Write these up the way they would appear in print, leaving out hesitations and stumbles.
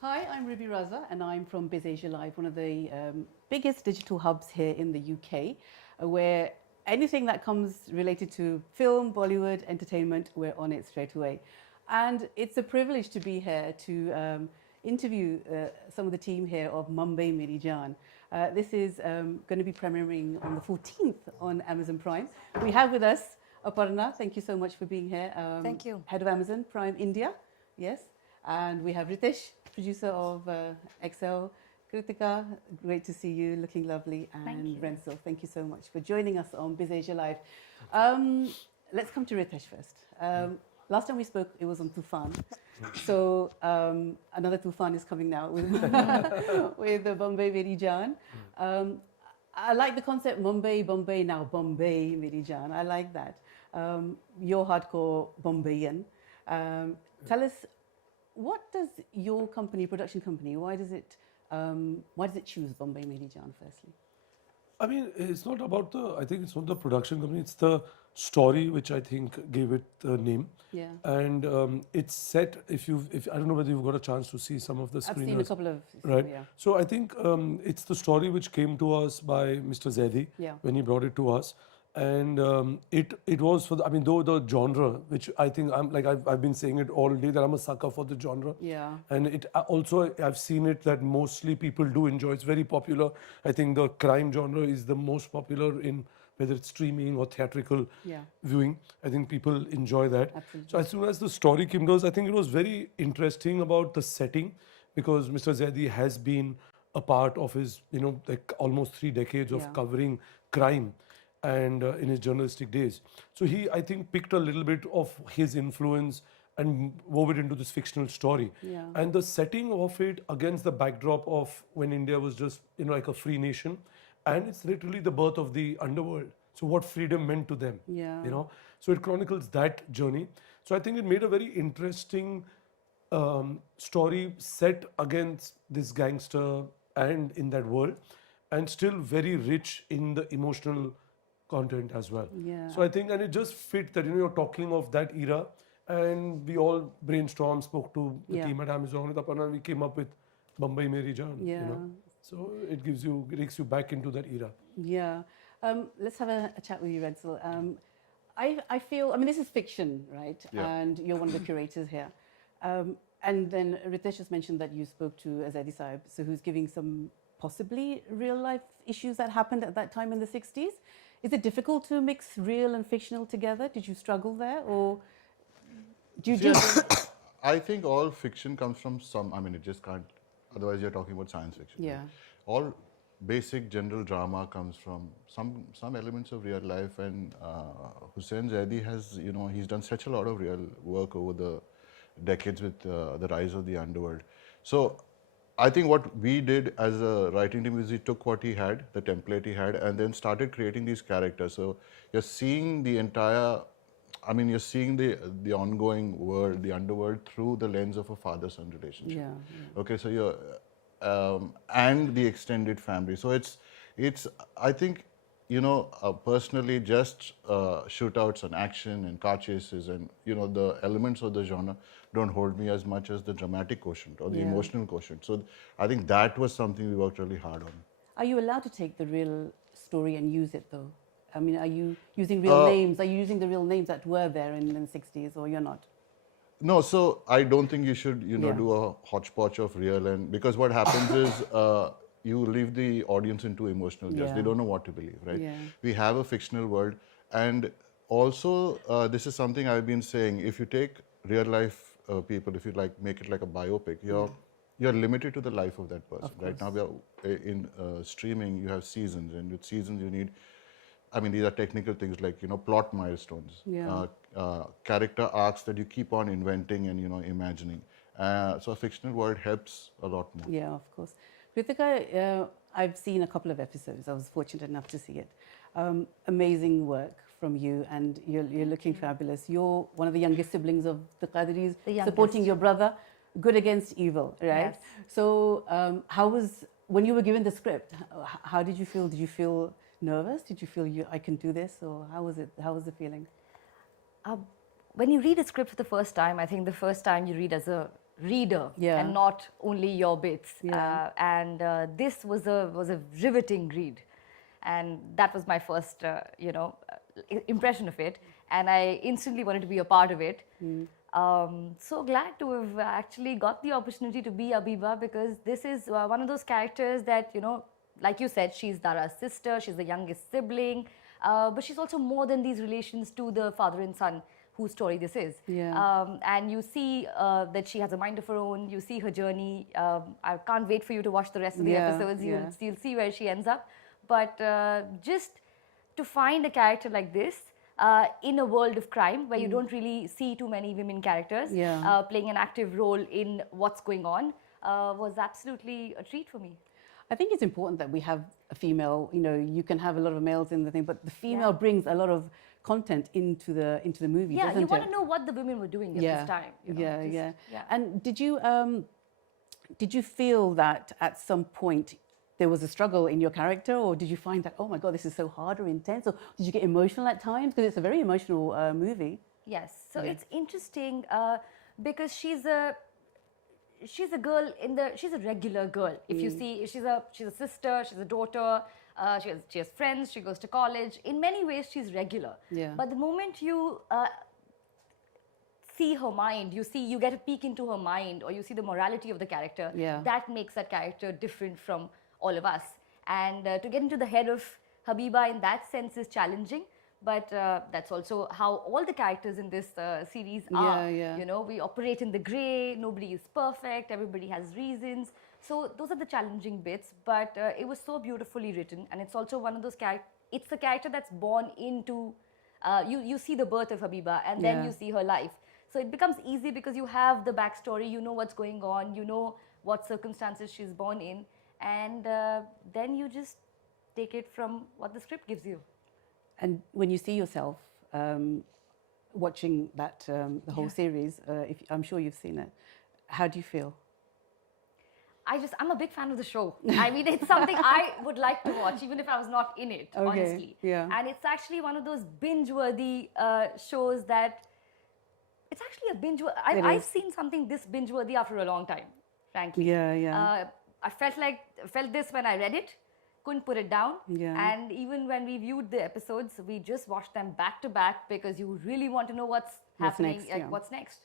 Hi, I'm Ruby Raza, and I'm from BizAsia Live, one of the biggest digital hubs here in the UK, where anything that comes related to film, Bollywood, entertainment, we're on it straight away. And it's a privilege to be here to interview some of the team here of Bambai Meri Jaan. This is going to be premiering on the 14th on Amazon Prime. We have with us Aparna. Thank you so much for being here. Thank you. Head of Amazon Prime India. Yes. And we have Ritesh, producer of Excel. Kritika, great to see you, looking lovely. And Renzo, thank you so much for joining us on BizAsia Live. Let's come to Ritesh first. Last time we spoke, it was on Tufan. So another Tufan is coming now with, with the Bambai Meri Jaan. I like the concept Bombay, now Bambai Meri Jaan. I like that. You're hardcore Bombayan. Tell us, what does your company, production company, why does it choose Bambai Meri Jaan firstly? I mean, it's not about I think it's not the production company, it's the story which I think gave it the name. Yeah. And it's set, I don't know whether you've got a chance to see some of the screeners. I've seen a couple of, right. Yeah. So I think it's the story which came to us by Mr. Zaidi when he brought it to us. And it was for though the genre, which I think I've been saying it all day that I'm a sucker for the genre. Yeah. And it also, I've seen it that mostly people do enjoy. It's very popular. I think the crime genre is the most popular in whether it's streaming or theatrical viewing. I think people enjoy that. Absolutely. So as soon as the story came to us, I think it was very interesting about the setting, because Mr. Zaidi has been a part of his, like almost 3 decades of covering crime and in his journalistic days. So he, I think, picked a little bit of his influence and wove it into this fictional story. Yeah. And the setting of it against the backdrop of when India was just, like a free nation, and it's literally the birth of the underworld. So what freedom meant to them, So it chronicles that journey. So I think it made a very interesting story set against this gangster and in that world, and still very rich in the emotional content as well. Yeah. So I think, and it just fit that, you're talking of that era, and we all brainstormed, spoke to the team at Amazon, and we came up with Bambai Meri Jaan. So it takes you back into that era. Yeah. Let's have a chat with you, Renzo. I feel, this is fiction, right? Yeah. And you're one of the curators here. And then Ritesh just mentioned that you spoke to Azadi Saib, so who's giving some possibly real life issues that happened at that time in the 60s. Is it difficult to mix real and fictional together? Did you struggle there, or do you I think all fiction comes from some, it just can't, otherwise you're talking about science fiction. Yeah. Right? All basic general drama comes from some elements of real life, and Hussain Zaidi has, he's done such a lot of real work over the decades with the rise of the underworld. So I think what we did as a writing team is we took what he had, the template he had, and then started creating these characters. So you're seeing the entire, you're seeing the ongoing world, the underworld, through the lens of a father-son relationship. Yeah. Okay, so you're, and the extended family. So it's I think, personally, just shootouts and action and car chases and, the elements of the genre don't hold me as much as the dramatic quotient or the emotional quotient. So I think that was something we worked really hard on. Are you allowed to take the real story and use it though? Are you using real names? Are you using the real names that were there in the 60s, or you're not? No, so I don't think you should, do a hodgepodge of real, and because what happens is you leave the audience into emotional guess. They don't know what to believe, right? Yeah. We have a fictional world, and also this is something I've been saying. If you take real life people, if you make it like a biopic, you're limited to the life of that person. Right now, we are in streaming. You have seasons, and with seasons you need. These are technical things like, plot milestones, character arcs that you keep on inventing and, imagining. So a fictional world helps a lot more. Yeah, of course. Kritika, I've seen a couple of episodes. I was fortunate enough to see it. Amazing work from you, and you're looking fabulous. You're one of the youngest siblings of the Qadiris, supporting your brother, good against evil, right? Yes. So how was, when you were given the script, how did you feel? Did you feel nervous? Did you feel I can do this? Or how was it? How was the feeling? When you read a script for the first time, I think the first time you read as a reader Yeah. and not only your bits. Yeah. And this was a riveting read, and that was my first impression of it, and I instantly wanted to be a part of it. So glad to have actually got the opportunity to be Abiba, because this is one of those characters that, like you said, she's Dara's sister, she's the youngest sibling, but she's also more than these relations to the father and son whose story this is. Yeah. And you see that she has a mind of her own, you see her journey. I can't wait for you to watch the rest of the episodes. You'll see where she ends up. But just to find a character like this in a world of crime where you don't really see too many women characters playing an active role in what's going on was absolutely a treat for me. I think it's important that we have a female, you can have a lot of males in the thing, but the female brings a lot of content into the movie, doesn't it? You want to know what the women were doing at this time. Yeah. And did you feel that at some point there was a struggle in your character, or did you find that, oh my God, this is so hard or intense, or did you get emotional at times? Because it's a very emotional movie. Yes, so it's interesting because she's a girl she's a regular girl. If you see, she's a sister, she's a daughter, she has friends, she goes to college. In many ways, she's regular. Yeah. But the moment you see her mind, you get a peek into her mind, or you see the morality of the character, that makes that character different from all of us. And to get into the head of Habiba in that sense is challenging. But that's also how all the characters in this series are. We operate in the grey, nobody is perfect, everybody has reasons. So those are the challenging bits, but it was so beautifully written, and it's also one of those it's the character that's born into, you see the birth of Habiba, and then you see her life. So it becomes easy because you have the backstory, you know what's going on, you know what circumstances she's born in, and then you just take it from what the script gives you. And when you see yourself watching that the whole series, I'm sure you've seen it, how do you feel? I'm a big fan of the show. I mean, it's something I would like to watch, even if I was not in it, honestly. Yeah. And it's actually one of those binge-worthy shows that, it's actually a binge-worthy. I've seen something this binge-worthy after a long time, frankly. Yeah. I felt this when I read it, couldn't put it down. And even when we viewed the episodes, we just watched them back to back because you really want to know what's happening, what's next,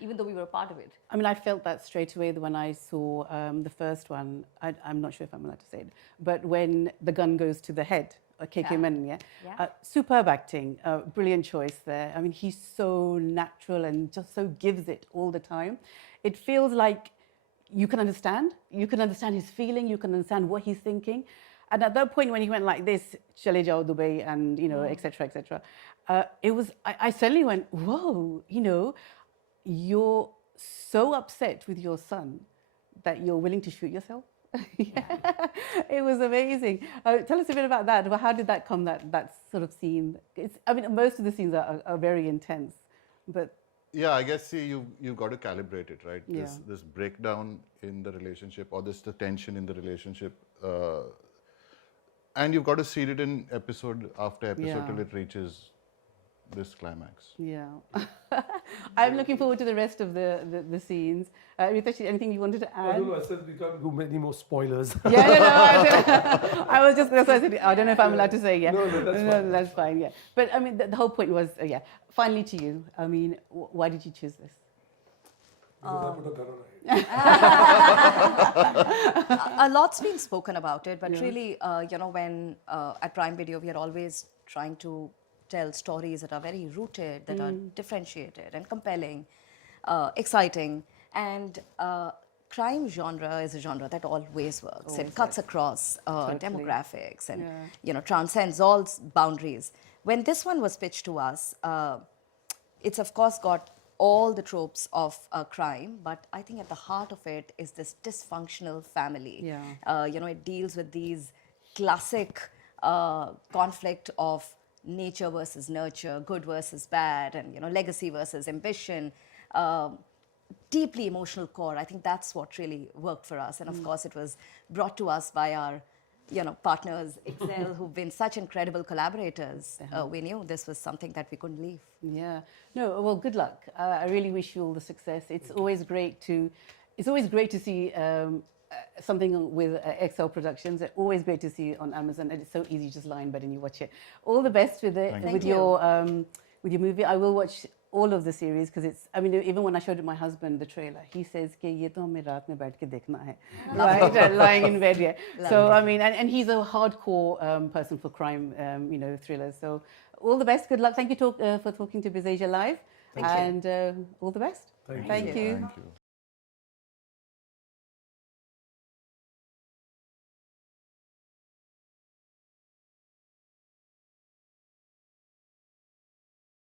even though we were a part of it. I mean, I felt that straight away when I saw the first one. I'm not sure if I'm allowed to say it, but when the gun goes to the head, KK Menon, superb acting, brilliant choice there. I mean, he's so natural and just so gives it all the time. It feels like you can understand his feeling, you can understand what he's thinking. And at that point when he went like this, Chale Jao Dubai, and etc., etc., it was, I suddenly went, whoa, you're so upset with your son that you're willing to shoot yourself. It was amazing. Tell us a bit about that. How did that come, that sort of scene? Most of the scenes are very intense, but yeah, I guess you've got to calibrate it, right? This breakdown in the relationship, or the tension in the relationship, and you've got to see it in episode after episode till it reaches this climax. Yeah. I'm looking forward to the rest of the scenes. Ritesh, anything you wanted to add? No, I said we can't do many more spoilers. No. I was just, that's why I said, I don't know if I'm allowed to say, No, that's fine, yeah. But I mean, the whole point was, finally to you, I mean, why did you choose this? Because I put a gun on her head. A lot's been spoken about it, but really, when at Prime Video, we are always trying to tell stories that are very rooted, that are differentiated and compelling, exciting. And crime genre is a genre that always works. It cuts across demographics and transcends all boundaries. When this one was pitched to us, it's of course got all the tropes of crime, but I think at the heart of it is this dysfunctional family. It deals with these classic conflict of nature versus nurture, good versus bad, and legacy versus ambition. Deeply emotional core. I think that's what really worked for us, and of course it was brought to us by our partners, Excel, who've been such incredible collaborators. We knew this was something that we couldn't leave. Yeah. No. Well, good luck. I really wish you all the success. It's always great to see something with Excel Productions. It's always great to see it on Amazon, and it's so easy. Just lie in bed and you watch it. All the best with it, with your movie. I will watch all of the series because it's. I mean, even when I showed it my husband the trailer, he says, "Ke ye to hame raat mein baith ke dekhna hai," right? Lying in bed, yeah. So I mean, and he's a hardcore person for crime, thrillers. So all the best. Good luck. Thank you for talking to BizAsia Live, and all the best. Thank you. Thank you. Thank you.